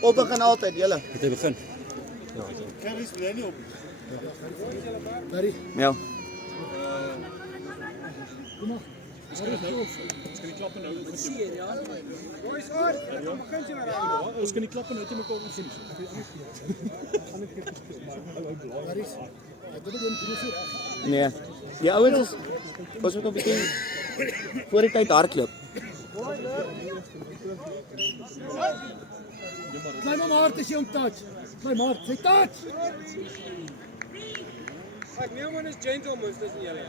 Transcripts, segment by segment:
Op begin altyd, julle. Het hy begin? Gerries, wil jy nie op? Ja. Ons kan die klappe nou oefen. Ons kan die klappe nou te mekaar oefen. Nee. Die ouens is ons moet 'n bietjie voor die tyd hardloop. Klein Mart is jy om touch. Klein Mart, sy touch. Ek neem man is gentle mos tussen julle.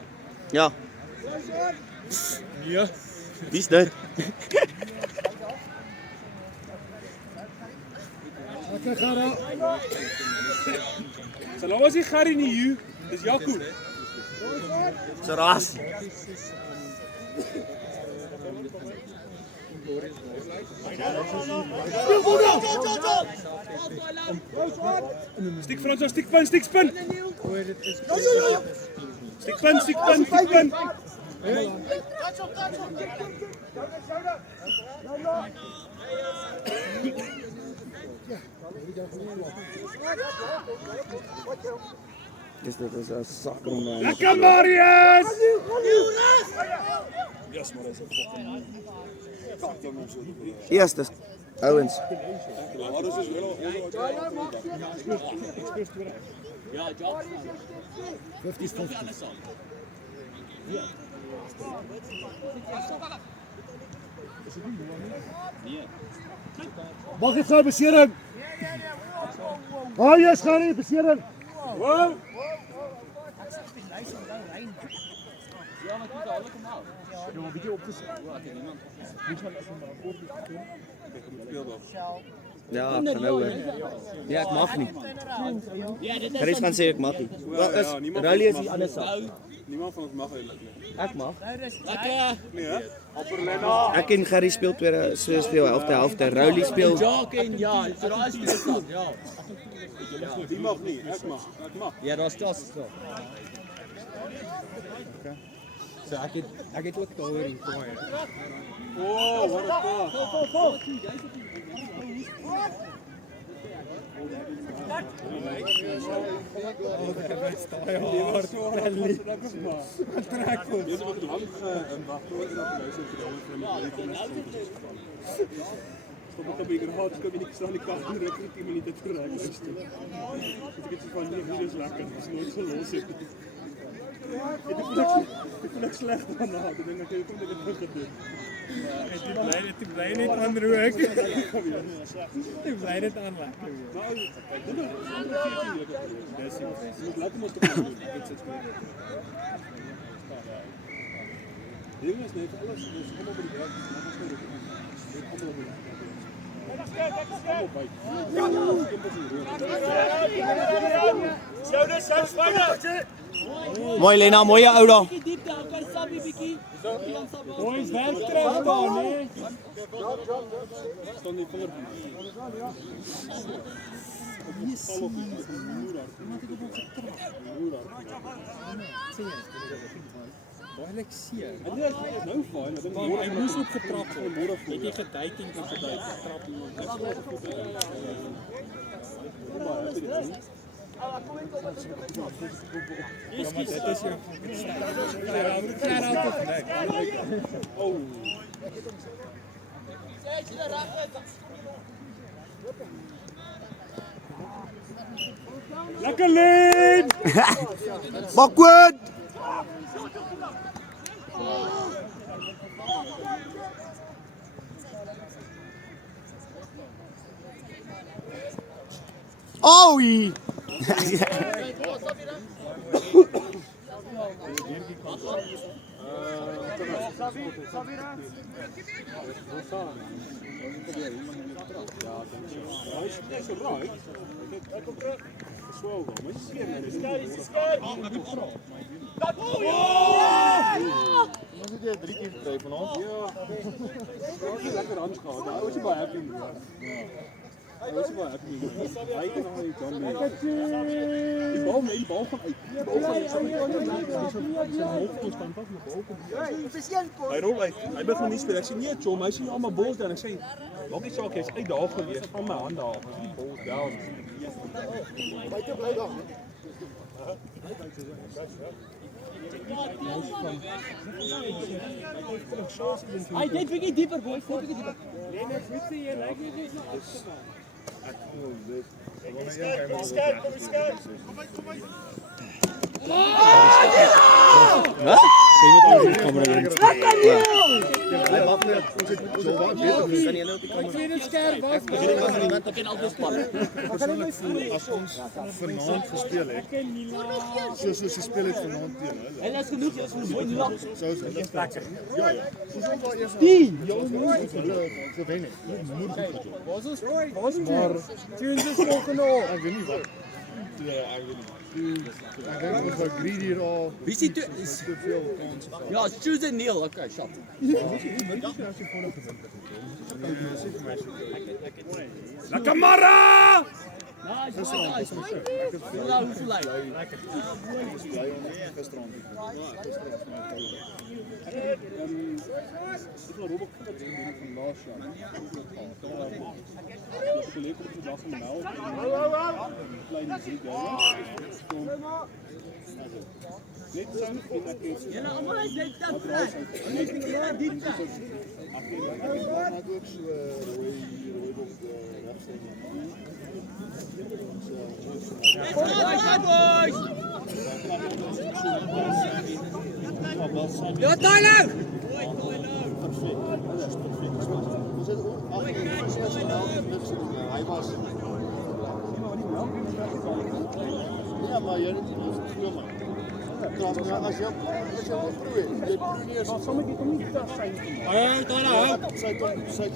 Ja. Nee. Wie's dit? Ek gaan So nou was die Gary nie hier. Dis Jaco. Saras. Stiek Frans, stiek spin. Stiek spin. Dis dit is 'n sak om nou. Lekker Marius! Eerstes ouens. Ja, Jobs. 50-50. Mag dit sy besering? Ah, yes, Gary, besering. Wow! Ja, maar kyk, hulle kom nou. Ja, 'n bietjie op te sit. Wat het niemand? Moet van as 'n rapport doen. Ja, ek gaan nou. Ja, ek mag nie. Ja, dit Chris gaan sê ek mag nie. Wat is Rally is die ander sak. Niemand van ons mag eintlik nie. Ek mag. lekker. Nee, hè? Alperlena. Ek en Gerry speel tweede soos veel helfte. Rally speel. Jock en ja, so daar is die stand. Ja. Die mag nie, ek mag. Ek mag. Ja, daar's tas nog. So ek het ook daar hier baie. Oh, wat 'n pas. Dis wat lank wag voor dat luister vir ons Stop ek op die geraad, ek kan nie staan die kant en ruk 10 minute terug. Dus ek het van die video's lekker, dis nooit so los het. Ek voel ek sleg daarna, ek dink ek kom dit terug gedoen. Ek bly net aan rook. Ek bly net aan lekker. Nou, dit is dis laat ons te doen. Dit sit goed. Ding is net alles, dis kom op die werk, maar ons moet dit kom op. Mooi Lena, mooie ou daar. Boys, werk terug daar, nee. Staan die vinger. Baie seer. Hy is nou fyn, hy moes op getrap word. Môre het jy gedating tot gedate. Trap iemand. Dit is jou klaar uit nek. Oh. Lekker lyn. Backward. Oei. Ons het jy 3 keer gekry van ons. Ja. Ons het lekker hand gehad. Daar was jy baie happy. Ja. Dis maar ek nie. Hy kan nog nie John Lee. Die bal gaan uit. Die bal gaan Hy rol uit. Hy begin nie speel. Ek sê nee, John, hy sê almal balls dan. Ek sê maak nie saak jy's uit daar gewees van my hande af. Die bal down. Buite bly daar. Hy net bietjie dieper, boy, bietjie dieper. As ons vanaand gespeel het, soos ons gespeel het vanaand teen hulle. Hulle is genoeg, is mooi nie lank. Sou ons hulle lekker. Ja. Soos ons al eers hulle gewen het. Maar Tunes is volgende. ek weet nie wat. Ek weet nie. Ek dink ons was greedy daar. Wie is die te veel kans. Ja, choose Neil. Okay, shot. La Camara! Nice. Nou, hoe sou lyk? Gisterand. Dit was Robert wat doen van laas jaar. Die kollega het vandag gemeld. Klein drie dae. Net so ek het Julle almal is net te vrek. Net nie diep kan. Ek het ook so rooi op die regste. Boys! Ja, Tyler! Hy was ja, maar jy het nie glo my. As jy proe, jy proe nie eens. sommer dit nie te sê. Sy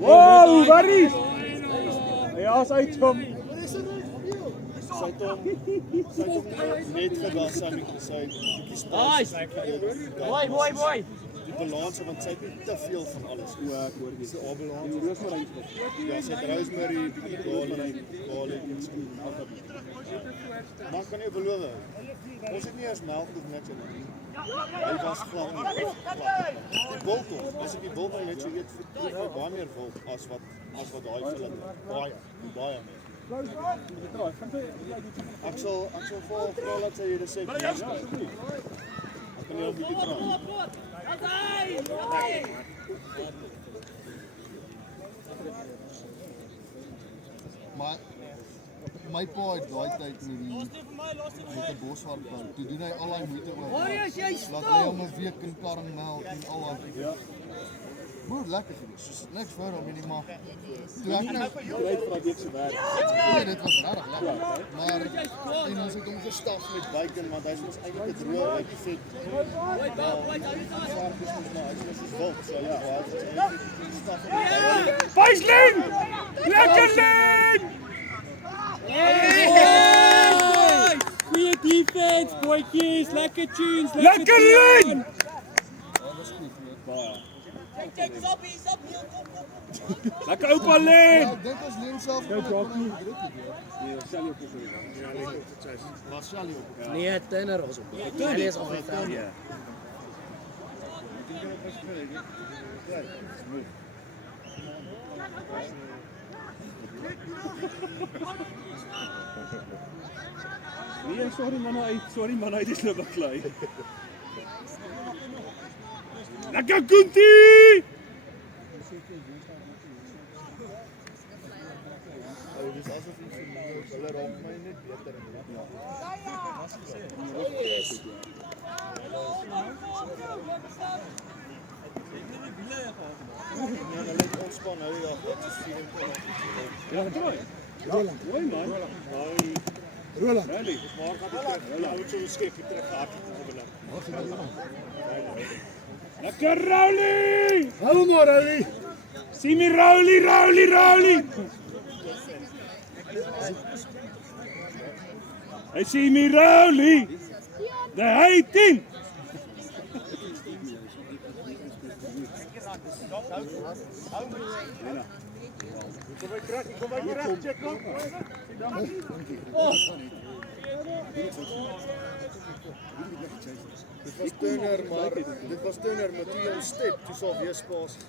Wow, Barry! Ja, sy kom. Sy net verwas aan sy Nice! Boy! die balans want sy het nie te veel van alles. O, ek hoor dis 'n balans. Ja, sy het rosemary, bietjie garlic en so. Maar kan jy beloof? Ons het nie eens melk of niks in nie. Hy was glad nie. Die biltong, as ek die biltong net so eet, vir baie meer wil as wat daai film baie meer. Ek sal vra dat sy hier sê. Ja, asseblief. Ek kan jou 'n bietjie vra. Maar my pa het daai tyd met die boswartbou. Toe doen hy al daai moeite oor. Laat hy hom 'n week in karmmelk en al daai. Ja. Mooi lekker gewees. Soos niks vir hom nie, maar toe ek nou Ryk vir week se werk. nee, dit was regtig lekker. Maar en ons het hom gestaf met bacon want hy's mos eintlik 'n droë uitjie vet. Vark is mos maar hy's soos wild, so ja, hy's gestaf met bacon. Buisling! Lekker Lin! Goeie defense, boytjies. Lekker tunes. Lekker Lin! Lekker oupa Lin! Ek dink ons neem self Jou jockey. Nee, Sally op die Wat Sally op? Nee, Turner was op. Hy is al ver. Ja. Nee, sorry man, hy is nou beklei. Lekker Kuntie! Dis asof hulle raak my net beter en ja. Ja, hulle het ontspan nou ja, wat is 24. Ja, mooi. Mooi man. Roland. Rally, dis maar gaan dit. Hulle hou so skep terug gehad. Lekker Rowley! Hallo maar, Rowley. Sien my Rowley. Hy sien my Rowley. The hating. Kom by reg, check op. Dit was Turner met die step, toe sal weer spasie.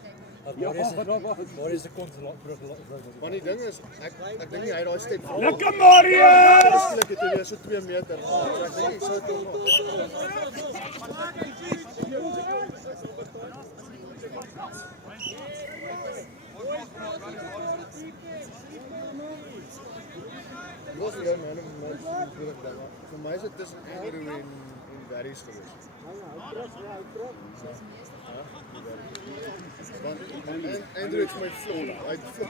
Waar is de controle? Maar die ding is, ek dink nie hy daai step vir Lekker Marius! Ek het weer so 2 meter. Maar ek dink hy sou dit was nie man, vir my is dit tussen Andrew en Barry's gewees. Andrew het my vloer, hy het vloer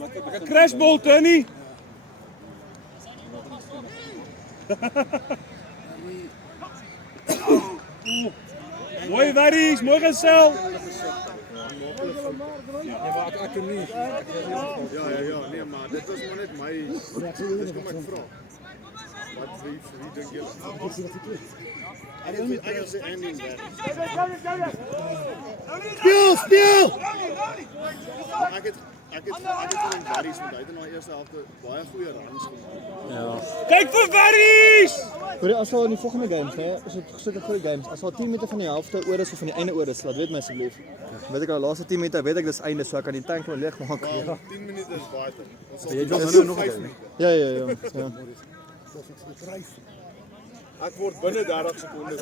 Lekker crashball, Tony! Mooi Barry's, mooi gesel! Ja, maar ek kan nie. Ja, nee, maar dit was maar net my, dis kom ek vra. Wat wie dink jy? Ek het sê Andy en Barry. Speel! Ek het van Barry's met uit in die eerste helfte baie goeie runs gemaak. Kyk vir Barry's! Hoor jy, as al in die volgende games, nee, as het sulke goeie games, as al 10 meter van die helfte oor is of van die einde oor is, laat weet my asseblief. Weet ek al, laaste 10 meter weet ek dis einde, so ek kan die tank maar leeg maak. Ja, 10 minute is baie te. Jy wil nog 'n game. Ja. Ek word binne 30 sekondes.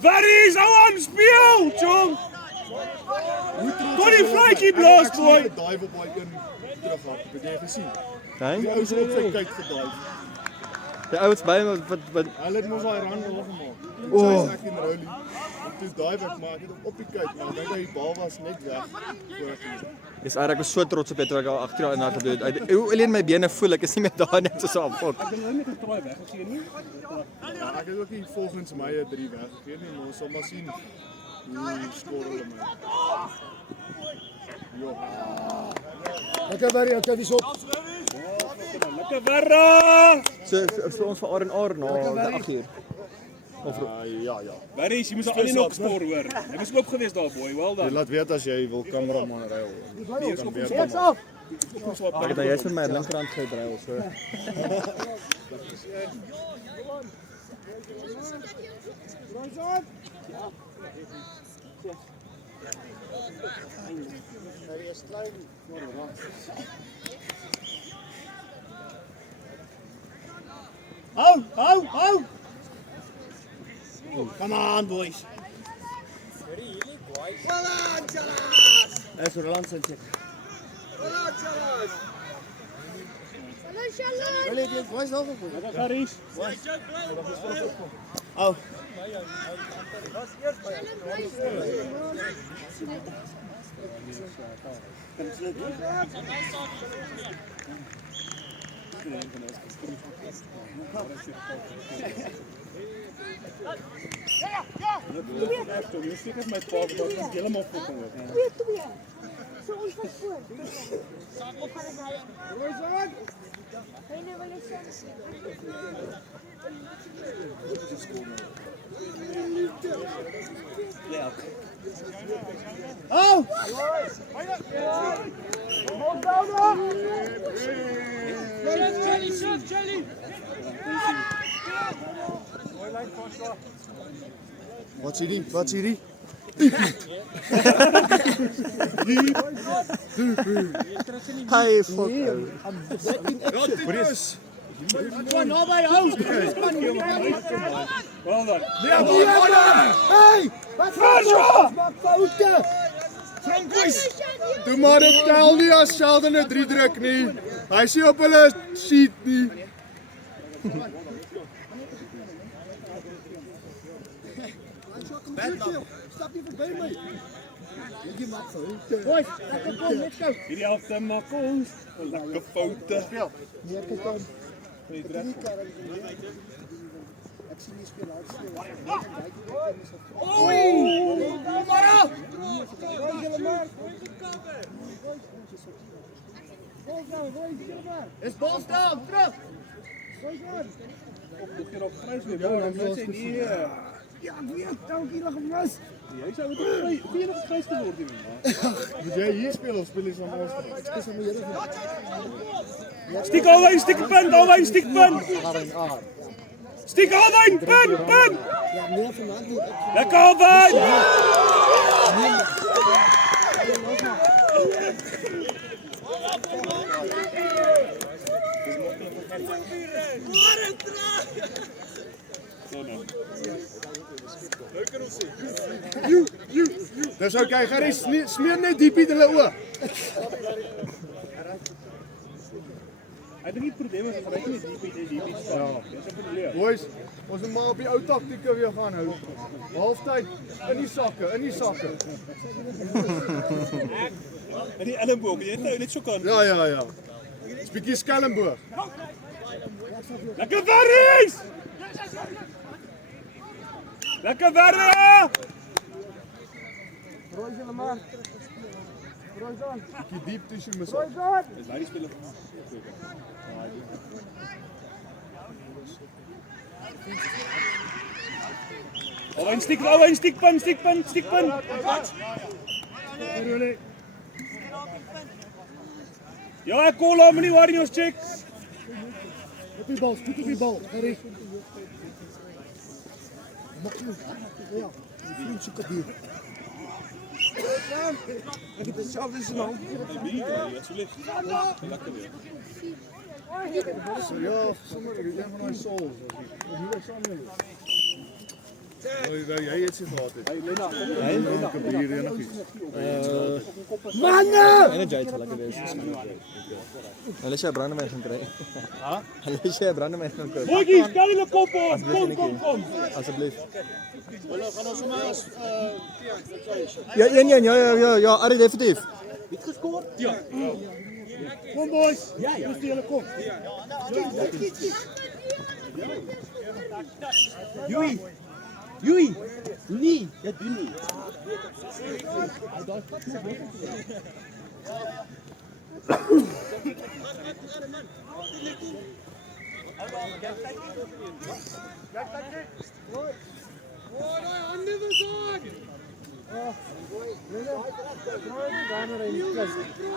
Barry's, hou aan, speel, jong! Tot die vletjie blaas, boy! Ek daai op baie een terughard, het jy gesien? Nee? Die ou se op sy kyk gedaai. Die ouens by my wat Hulle het mos daai run al gemaak. Toe ek in Rowley. En toe daai ek maar ek het op die kyk, maar dink hy die bal was net weg voor ek hier. Dis ek was so trots op jou toe ek al agter jou in hard gedoen het. Hoe alleen my bene voel, ek is nie meer daar net so op. Ek het nou net 'n try weggegee nie. Ja, ek het ook nie volgens my 'n 3 weggegee nie, maar ons sal maar sien hoe skoor hulle my. Lekker Barry, ek dis op. Lekker Barra! So vir ons vir R&R na 8 uur. Ja. Barry's, jy moes al nie nog spoor hoor. Hy was oop geweest daar, boy. Well Jy done. laat weet as jy wil kameraman ry. Kan weer Ek af. Ek het nou juist met my linkerhand gedryf so. Hou. Come on boys. Is Roland se check. Lekker Barry's. Jy seker my pa wat ons heeltemal fucking loop. 2-2. So ons was voor. Op gaan het rijden. Hey, nu wil ik zeggen. Charlie! Wat's hierdie? Hi fuck. Chris. Well done. Hey! Wat maak foute. Doe maar dit tel nie as Sheldon 'n 3 druk nie. Hy sê op hulle sheet nie. Stap nie verby my. Jy maak foute. Boys, let's go. Hierdie helfte maak ons 'n lekker foute. Nee, kyk dan. Die druk. Ek sien nie speel hard speel. Is bal staan, terug. Dit kan op grys met jou, dan sê nee. Ja, ek weet, dankie nog gemis. Jy sou met grys, wie nog grys te word nie, man. Moet jy hier speel of speel jy saam ons? Dis om hierdie Stiek alweer, stiek punt, alweer stiek punt. Stiek alweer, punt. Ja, meer vanaand nie. Lekker alweer. Dis okay, Gary, smeer net diep in hulle oë. Ek dink die probleem is dat hy nie diep staan. Dis 'n probleem. Boys, ons moet maar op die ou taktieke weer gaan hou. Halftyd in die sakke. En die elleboog, jy het net so kan. Ja. Dis bietjie skelmboog. Lekker Warriors! Lekker Warriors! Rooi hulle maar. Rooi dan. Bietjie diep tussen mis. Rooi dan. Dis baie spelers. Stiek punt. Ja, ek call hom nie Warriors check. Op die bal, spoed op die bal. Gary. Maak nie. Ja, die vriend soek dit hier. Ek het dieselfde as nou. So ja, sommer een van daai souls. Hoe saam met hulle. Jy het sy gehad het. Lena kan hier enigiets. Manne! Energize sal lekker wees. Hulle sê brandewyn gaan kry. Hulle sê brandewyn gaan koop. Boetjie, stel julle kop op. Kom. Asseblief. Hulle gaan ons sommer as Ja, 1-1. Ja, Arie definitief. Kom boys. Dis die hele kom. Joey, nee, dat doe niet.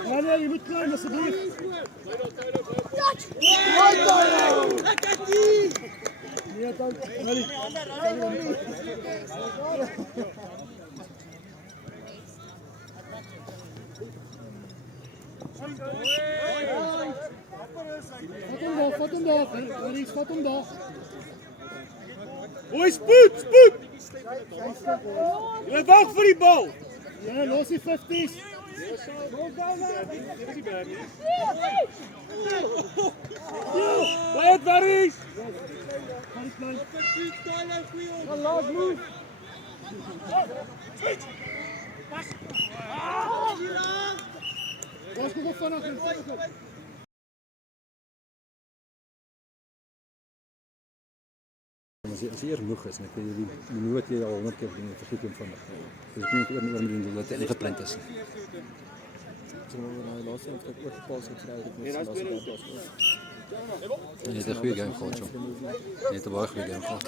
Ja, je moet klein alsjeblieft. Ja, dan. Vat hem daar. Ries, vat hem daar. Hoi, spoed! Jy wag vir die bal. Ja, los die 50's. Bly het Warriors. Laat move. Ons moet vanaand. As jy eers moeg is, dan kan jy die minuut jy al 100 keer doen, vergeet hom vinnig. Dus ek moet oor doen dat dit gepland is. Jy het 'n goeie game gehad, John. Jy het 'n baie goeie game gehad.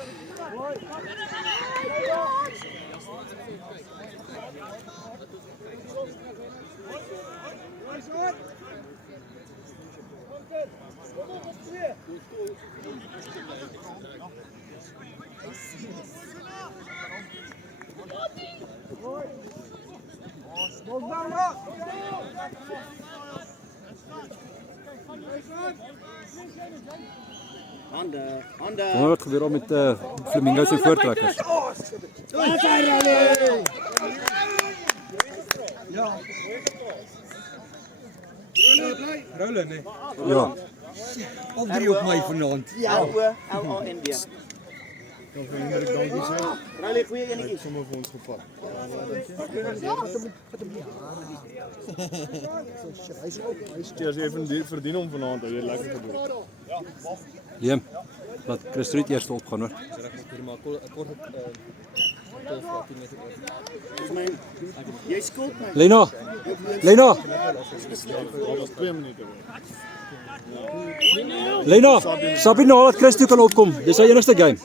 Handen. Maar wat gebeur al met Flamingos en voortrekkers? Rollen, nee. Ja. Al 3 op my vanaand. Ja, LAND. dan vir Hendrik dankie sê. Riley, goeie enetjie. Sommer vir ons gepak. As jy verdien hom vanaand, jy lekker gedoen. Liam, laat Chris Ruud eers opgaan hoor. Jy skuld my. Lena. Dit was 2 minute. Lena, Sabina laat Christo kan opkom. Dis sy enigste game.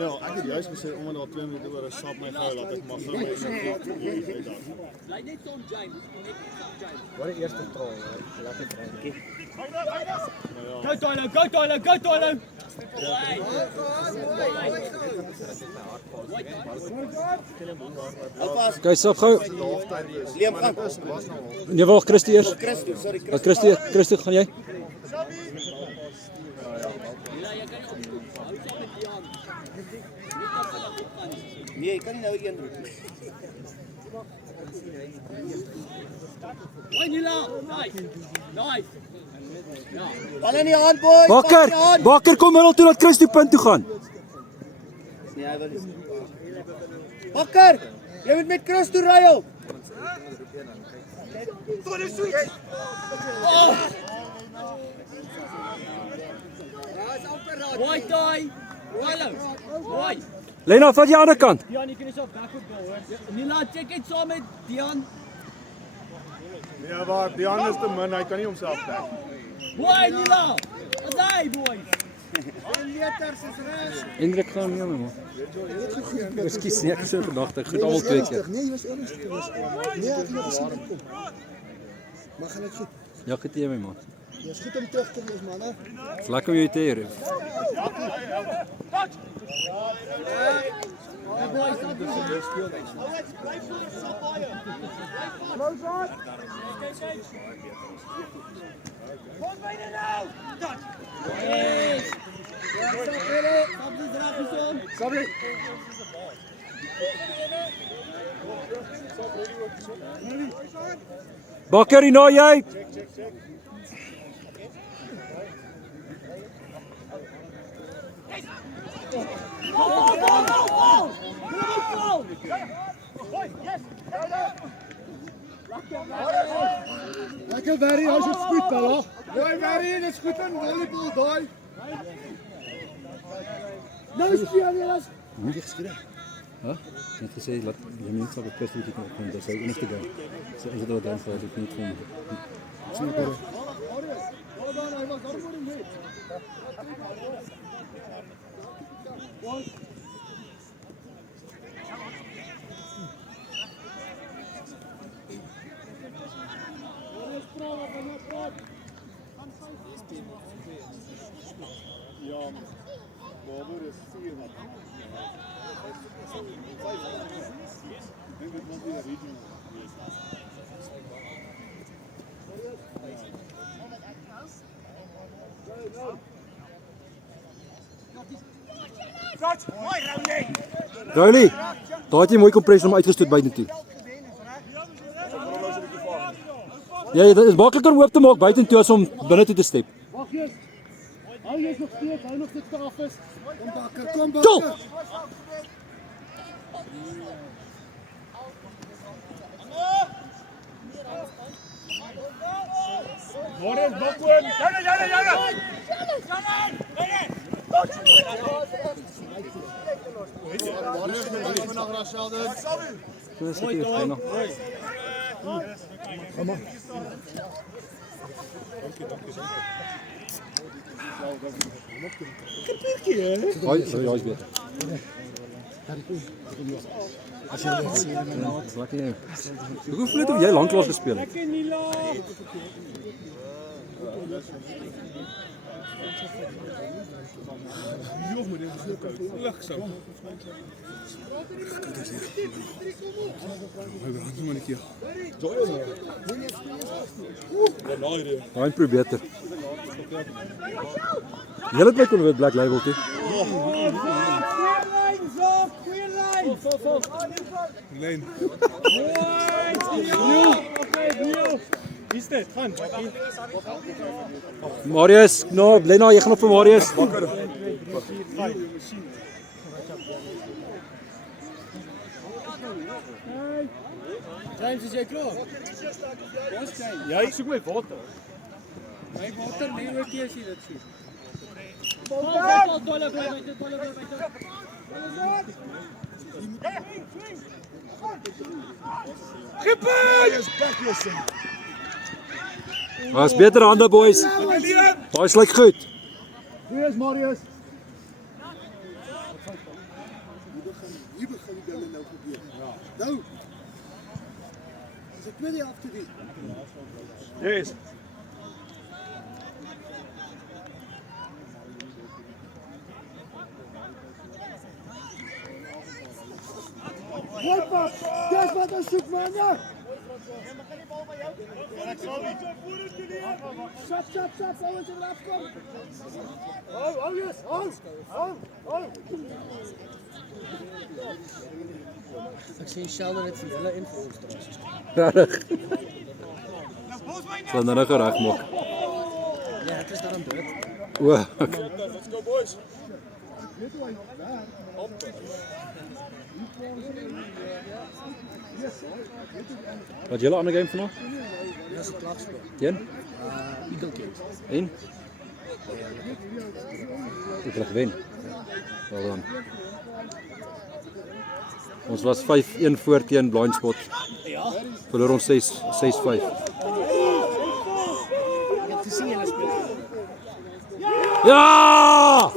Ja, ek het juist gesê omdat daar 2 minute oor is, sap my gou laat ek mag nou my energie uitdaag. Bly net on James. Wat die eerste try, lekker try. Go Tyler, go Tyler. Okay, stop gou. Liam gaan. Nee, wag, Christo eers. Christo, sorry. Christo, gaan jy? Nee, ek kan nie nou een doen. Nice. Bal in die hand, boys. Bakker, kom middel toe dat Christo punt toe gaan. Nee, hy wil nie. Bakker, jy moet met Christo ruil. Mooi Ty. Mooi. Lena, vat jy aan die ander kant. Dion, jy kan nie so backward goal hoor. Nila, check dit saam met Dion. Nee, maar Dion is te min, hy kan nie homself dek. Mooi Nila. Wat hy boys. Indruk gaan nie man. Ekskuus, nee, ek het so gedagte. Goed almal 2 keer. Nee, jy was ernstig geweest. Nee, ek het nie gesien dit kom. Maar gaan dit goed? Ja, geteer my man. Jy is goed om terug te wees, man, hè? Dis lekker om jou te hê. Bakker, nou jy. Lekker Barry, hy's op spoed wel, hè? Mooi Barry, dit is goed in volleybal daai. Nou speel jy as Hoe jy geskryf? Hæ? Net gesê dat jy nie sal bekwes wat jy kan kom, dis sy enigste game. So is dit wat dan vir dit nie van. sien maar. Dan hy was daar voor hom. Ja, Bobo is 4 wat. Dink dit moet weer regional. Riley, daar het jy mooi kompres om uitgestoot buite toe. Ja, dit is makliker om oop te maak buite toe as om binne toe te step. Wag eers. Hou jy's nog steeds, hou nog dit skaaf is. Kom Go! Bakker. Morris, Bakwoon. Dis ek hier nog. Hoi, sorry, jy's beter. As jy dit sien, dan is lekker. Hoe voel dit of jy lanklaas gespeel het? Lekker Nila. Hy probeer beter. Jy het my kon weet Black Label toe. Lane. Wie's dit? Gaan. Marius, nou, Lena, jy gaan op vir Marius. James, is jy klaar? Jy soek my water. My water nie ook nie as jy dit soek. Was beter hande boys. Boys lyk goed. Hier Marius. Hier begin die dinge nou gebeur. Nou. Dis 'n tweede helfte die. Yes. Hoppa! Dis wat ons soek man. Stop, ouens en afkom. Hou, yes, hou. Ek sien Sheldon het vir hulle en vir ons daar. Regtig. Sal nou reg maak. Ja, dit is daarom dood. O. Let's go boys. Wat julle ander game vanaand? Dis 'n klagspel. Teen? Eagle Kid. En? Ek het gewen. Wel dan. Ons was 5-1 voor teen Blindspot. Ja. Verloor ons 6-5. Ek het gesien julle speel. Ja!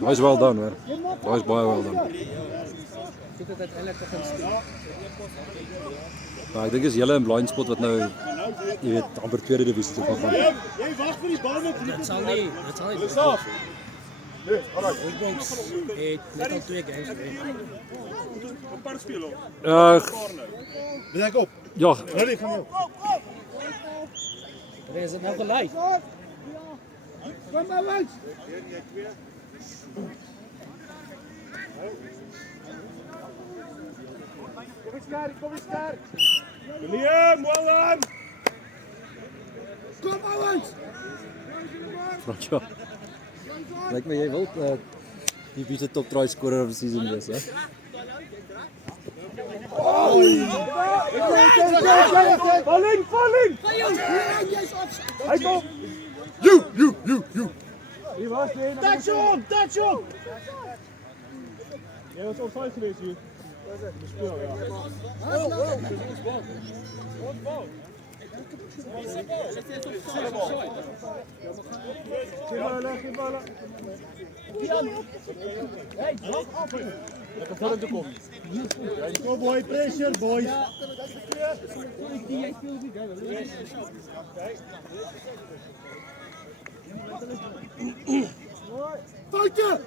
Daai is well done hoor. Daai is baie well done. Ek het uiteindelik begin speel. Maar ek dink is julle in Blindspot wat nou jy weet amper tweede divisie toe gaan. Jy wag vir die bal met Dit sal nie. Stop. Wilbongs het net al 2 games gewen. 'n paar speel op. Bedek op. Ja, Ready, gaan jou. Hulle is nou gelyk. Kom maar langs. William, well done. Kom maar langs. Fransjo. Lyk my jy wil die wie se top try scorer of die season wees, hè? Falling. Hy kom. You. Hy was nie. Touch him. Jy was offside geweest hier. Speel ja. Geen bal. Hey, drop af. Lekker voor hem te komen. Go boy, pressure boys. Foutje.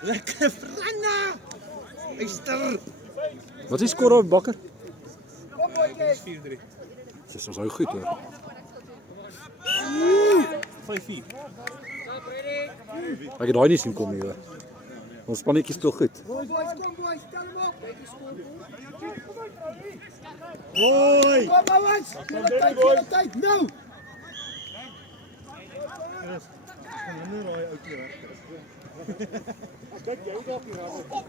Lekker Franna. Eyster. Wat is score op Bakker? 4-3. Dis ons hou goed hoor. 5-4. Ek het daai nie sien kom nie hoor. Ons spannetjie speel goed. Boys, kom boys, stel hem op. Boy. Kom maar langs. Hele tyd, nou.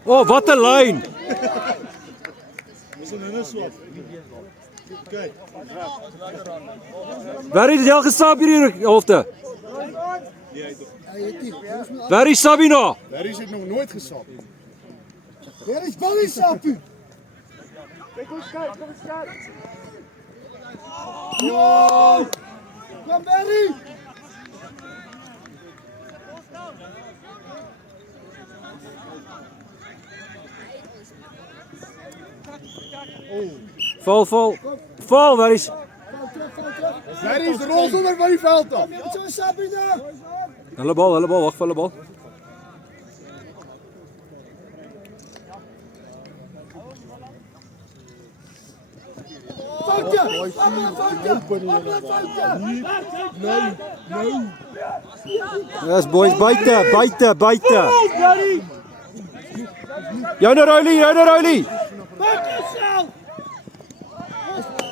Oh, wat 'n lyn. Dis 'n hinder swat. Kyk. Waar is jy gesap hierdie helfte? Waar is Sabina? Daar is dit nog nooit gesap. Waar is Bally Sapu? Kyk hoe skerp. Yo! Kom Barry. Val, waar is? Daar is rol sommer van die veld af. So Sabina. Hulle bal, wag vir hulle bal. Foutje. Yes boys, buite. Joune Roulie.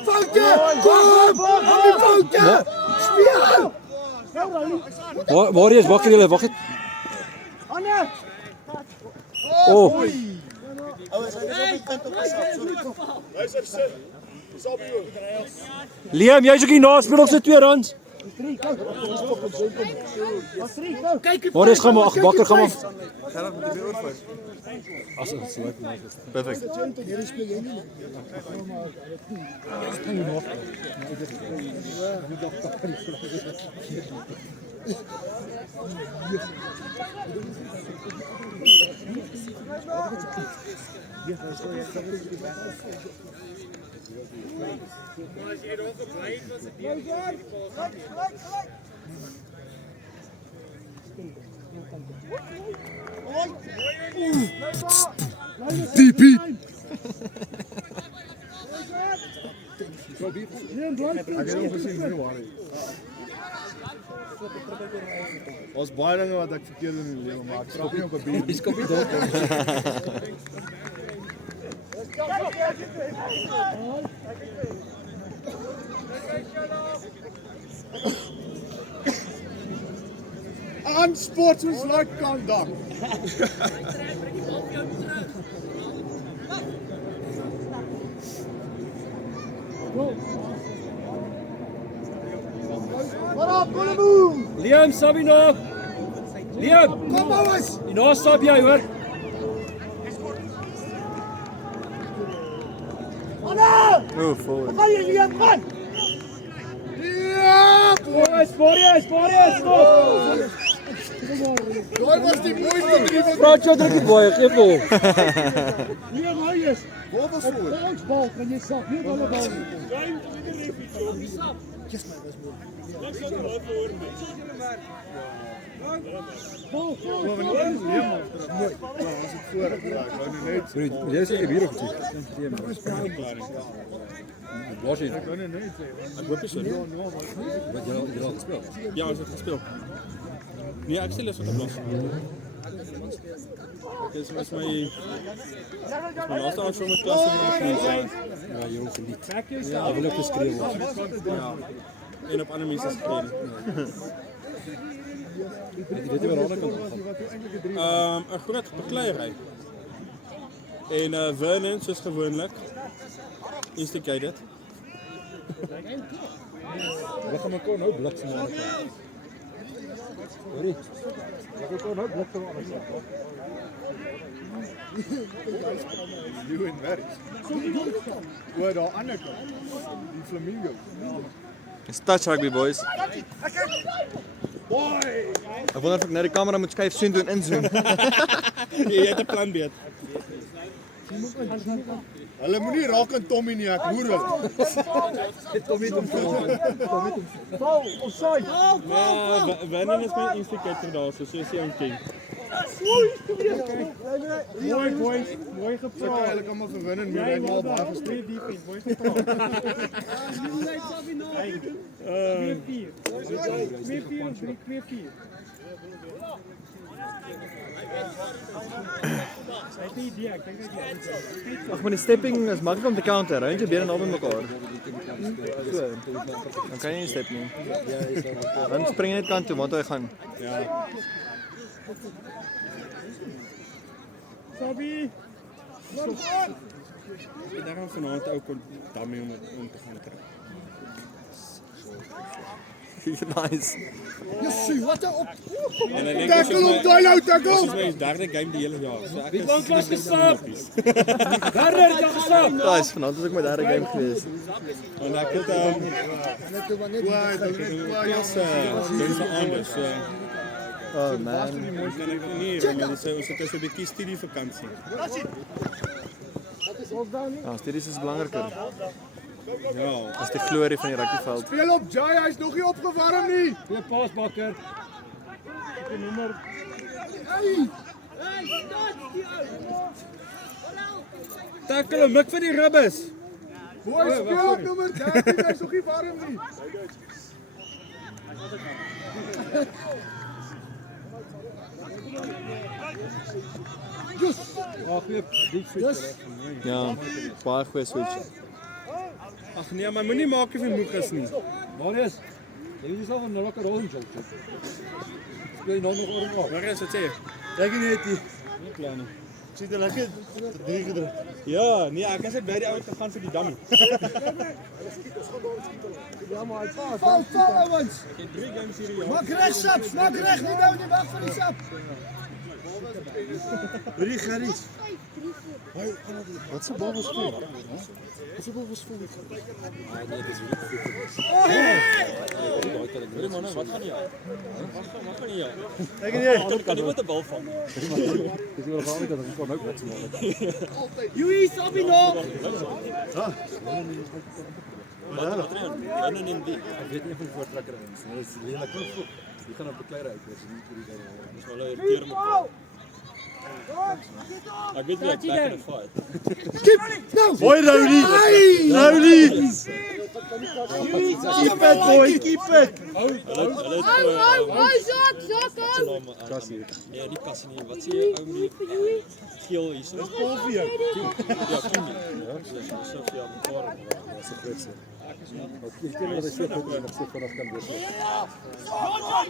Foutje. Kom. Die foutje. Speel. Waar is Bakker julle? Wag net. Oh, Ouers, hy is op die punt om te sap. Sorry. Luister sit. Liam, jy's ook hier na, speel ons se 2 runs. Marius, gaan maar, ag, Bakker, gaan maar. As dit so lyk. Perfek. Hierdie speel jy nie. DP. Ons baie dinge wat ek verkeerd in die lewe maak. Trap nie op 'n bier. Dis kom nie dalk. Aan sport soos like conduct. Liam, Sabino. Liam, kom ouens. En nou stap jy, hoor. Move forward. Boris, stop. Daai was die mooiste drie van Praat jou druk die baie, gee vol. Waar was voor? Ons bal, kan jy sap, nie hulle bal nie. Jy sê hier op dit. Waar is dit? Ek hoop so. Wat jy al gespeel? Ja, ons het gespeel. Nee, ek sê les wat ek los. Ek is my laaste aanspraak met klas in Ja, jy ons lied. Ja, wil ek geskryf word. ja. En op ander mense geskryf. Weet jy waar aan die kant gaan? 'n groot bekleierery. En Vernon soos gewoonlik. Instigate dit. Wat gaan mekaar nou bliks in aan die kant? Hoorie. Wat gaan nou bliks aan die kant? You and Mary. Oor daar ander kant. Die flamingo. It's touch rugby, boys. Ek wonder of ek nou die kamera moet skuif soen doen inzoom. Jy het 'n plan beet. Hulle moenie raak aan Tommy nie, ek hoor hulle. Ja, Vernon is my instigator daar, so jy hom ken. Mooi boys, mooi Sê gepraat. hulle kan maar verwen en moet hy maar baie gestrek. Mooi gepraat. 2-4. 2-4, 3-4. Hy het nie idee, ek dink hy het Ag, maar die stepping is maklik om te counter. Hou jy bene naby mekaar. So. Dan kan jy nie step nie. Dan spring jy net kant toe, want hy gaan. Ja. Sabi. Ek daarom vanaand ook daarmee om te gaan kry. Nice. Jessie, wat 'n op. En ek dink Tackle op daai nou, Dit tackle. is my derde game die hele jaar. So ek Wie is van klas gestap? Garner, jy gestap. Nice, vanaand was ek my derde game geweest. en ek het Net toe maar net. Pias mense anders. So Oh man. kan ek nie, maar dis ons het 'n bietjie studievakansie. Ja, studies is belangriker. Ja. Dis die glorie van die rugbyveld. Speel op Jay, hy's nog nie opgewarm nie. Twee paasbakker. Tackle hom, mik vir die ribbes. Boy, speel op nommer 13, hy's nog nie warm nie. Ag, die switch. Ja, baie goeie switch. Ag nee, maar moenie maak of jy moeg is nie. Marius, jy is al 'n lekker rondjie. Speel jy nou nog oor? Waar is dit sê? Kyk net hier. Nie klaar nie. Sien jy lekker 3 gedruk. Ja, nee, ek is net by die ou gegaan vir die dummy. Val, ouens. Ek het 3 games hier ja. Maak reg, Sap. Maak reg, nie nou nie wag vir die Sap. Hoor jy Gerries? Wat se bal was vol? Wat se bal was vol? Hoorie man, wat gaan jy? Wat gaan jy? Kyk jy. Tot kan iemand 'n bal vang. Dis wel gaaf dat ek kon nou net so maak. Joey, stop hier nou. Wat dan in die. Ek weet nie van voortrekker is. Dit is lelik goed. Die gaan op die kleure uit. Dis wel 'n keer met. Ek weet nie ek back in the fight. Skip. Nou. Mooi Rowley. Rowley. Keep it boy, keep it. Hulle Zak! Kassie. Nee, die kassie nie. Wat sê jy ou met die geel hier? Dis Paul vir jou. Ja, Kimi. Ja, so veel mekaar. Dis 'n groot se. Ek ken wat hy sê ook nog so vanaf kan wees.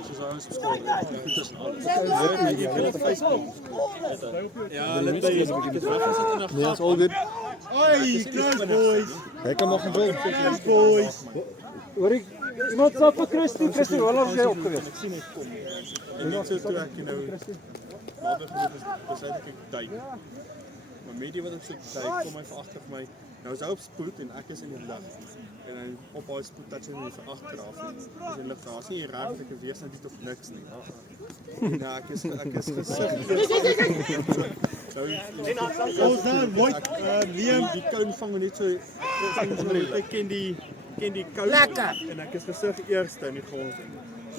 Soos hy ons skool. Tussen alles. Ja, hulle het hier Nee, it's all good. Oi, close boys. Hy kan nog 'n bal. Close boys. Hoorie, iemand stap vir Christie, hoe lank is jy op gewees? ek sien net kom. En net so toe ek nou nader geloop is, besluit ek duik. Maar met die wat ek so duik, kom hy van agter vir my. Nou is hy op spoed en ek is in die lug. En hy op daai spoed touch hy my van agter af. Dis in lug. Daar's nie regtig weerstand dit of niks nie. Ja, ek is gesig. Ons daar mooi Liam, die koun vang net so ek ken die koun. En ek is gesig eerste in die grond.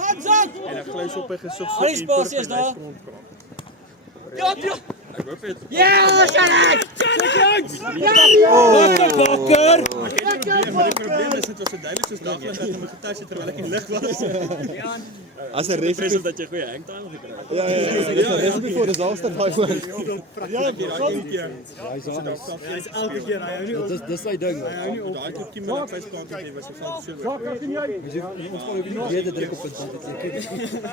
Gaan Zak. En ek gly so op hy gesig so Al die spasie is daar. Ja, Ek hoop dit. ja, Sharak. Bakker! Maar die probleem is dit was so duidelik soos daglig dat hy my getouch het terwyl ek in die lug was. As 'n ref Dis dat jy goeie hangtime gekry het. Ja, dis 'n recipe voor disaster daai hoor. Ja, daai keer. Hy's elke keer hy hou nie op. Dis sy ding. Hy hou nie op. Daai toe Kim met 'n Facebook het was hy van so. Ons gaan ook nie druk op dit.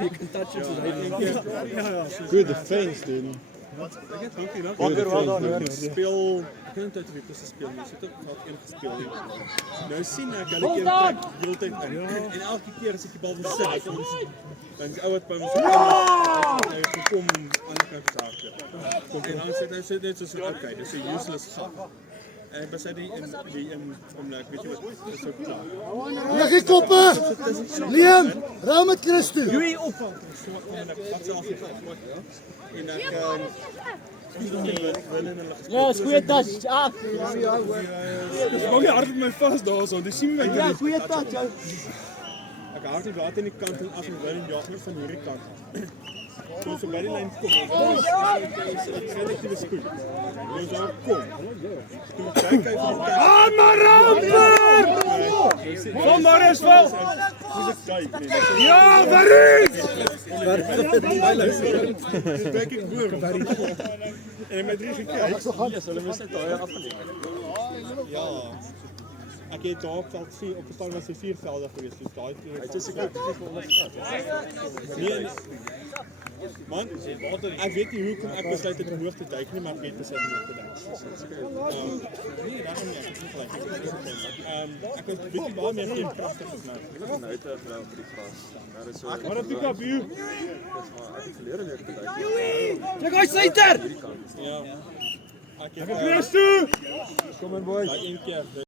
Jy kan touch it soos hy. Good defense dude. Bakker wat dan hoor. Speel, ek weet nie tyd wie presies speel nie. Sit ek nog een gespeel nie. Nou sien ek hulle keer trek heeltyd in. En elke keer as ek die bal wil sit, dan is ou wat by my hy kom aan die kant agter. Kom en dan sê net so okay, dis 'n useless gat. En besig die in om ek weet nie wat is so klaar. Leg die koppe. Liam, rou met Christo. Joey opvang. En ek vat self die gat. En ek Ja, is goeie touch. Ah, Dis nog nie hard op my vas daarso. Dis sien my. ja, goeie touch. Jou. Ek hard die water in die kant en af en wil en jaag net van hierdie kant af. Toe so by die lyn kom. Ek relatiewe spoed. Ons daar kom. Toe kyk hy van kant. Van daar is wel. Dis ek kyk nie. Ja, Baris! Dis back ek hoor. En met 3 gekyk. Hulle moes net daai afgeleer. Ja. Ek het daar op veld 4 op die staan was 4 velde geweest. Dus daai het is seker vir onderskat. Nee. Man, ek weet nie hoekom ek besluit het om hoog te duik nie, maar ek weet besluit om hoog te duik. Nee, daarom nie, ek het nie gelyk. Ek het bietjie baie meer teenkragtig as nou. Nou het ek nou vir die gras. Daar is so. Maar dat pick up you. Ek het verlede week geduik. Kyk hy syter. Ja. Ek het Chris toe! kom en boy. Daai een keer